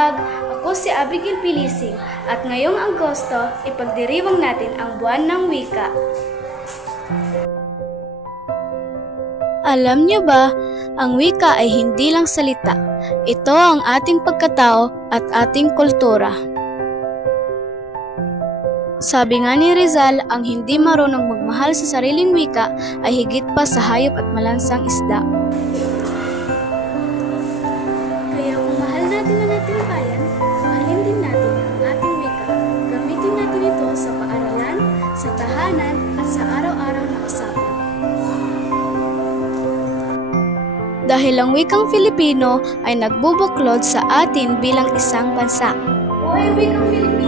vlog! Ako si Abigail Pilising at ngayong Agosto, ipagdiriwang natin ang buwan ng wika. Alam niyo ba, ang wika ay hindi lang salita. Ito ang ating pagkatao at ating kultura. Sabi nga ni Rizal, ang hindi marunong magmahal sa sariling wika ay higit pa sa hayop at malansang isda. Kaya kung mahal natin ang ating bayan, mahalin din natin ang ating wika. Gamitin natin ito sa paaralan, sa tahanan, at sa araw-araw na usapan. Dahil ang wikang Filipino ay nagbubuklod sa atin bilang isang bansa. Buhay wikang Filipino!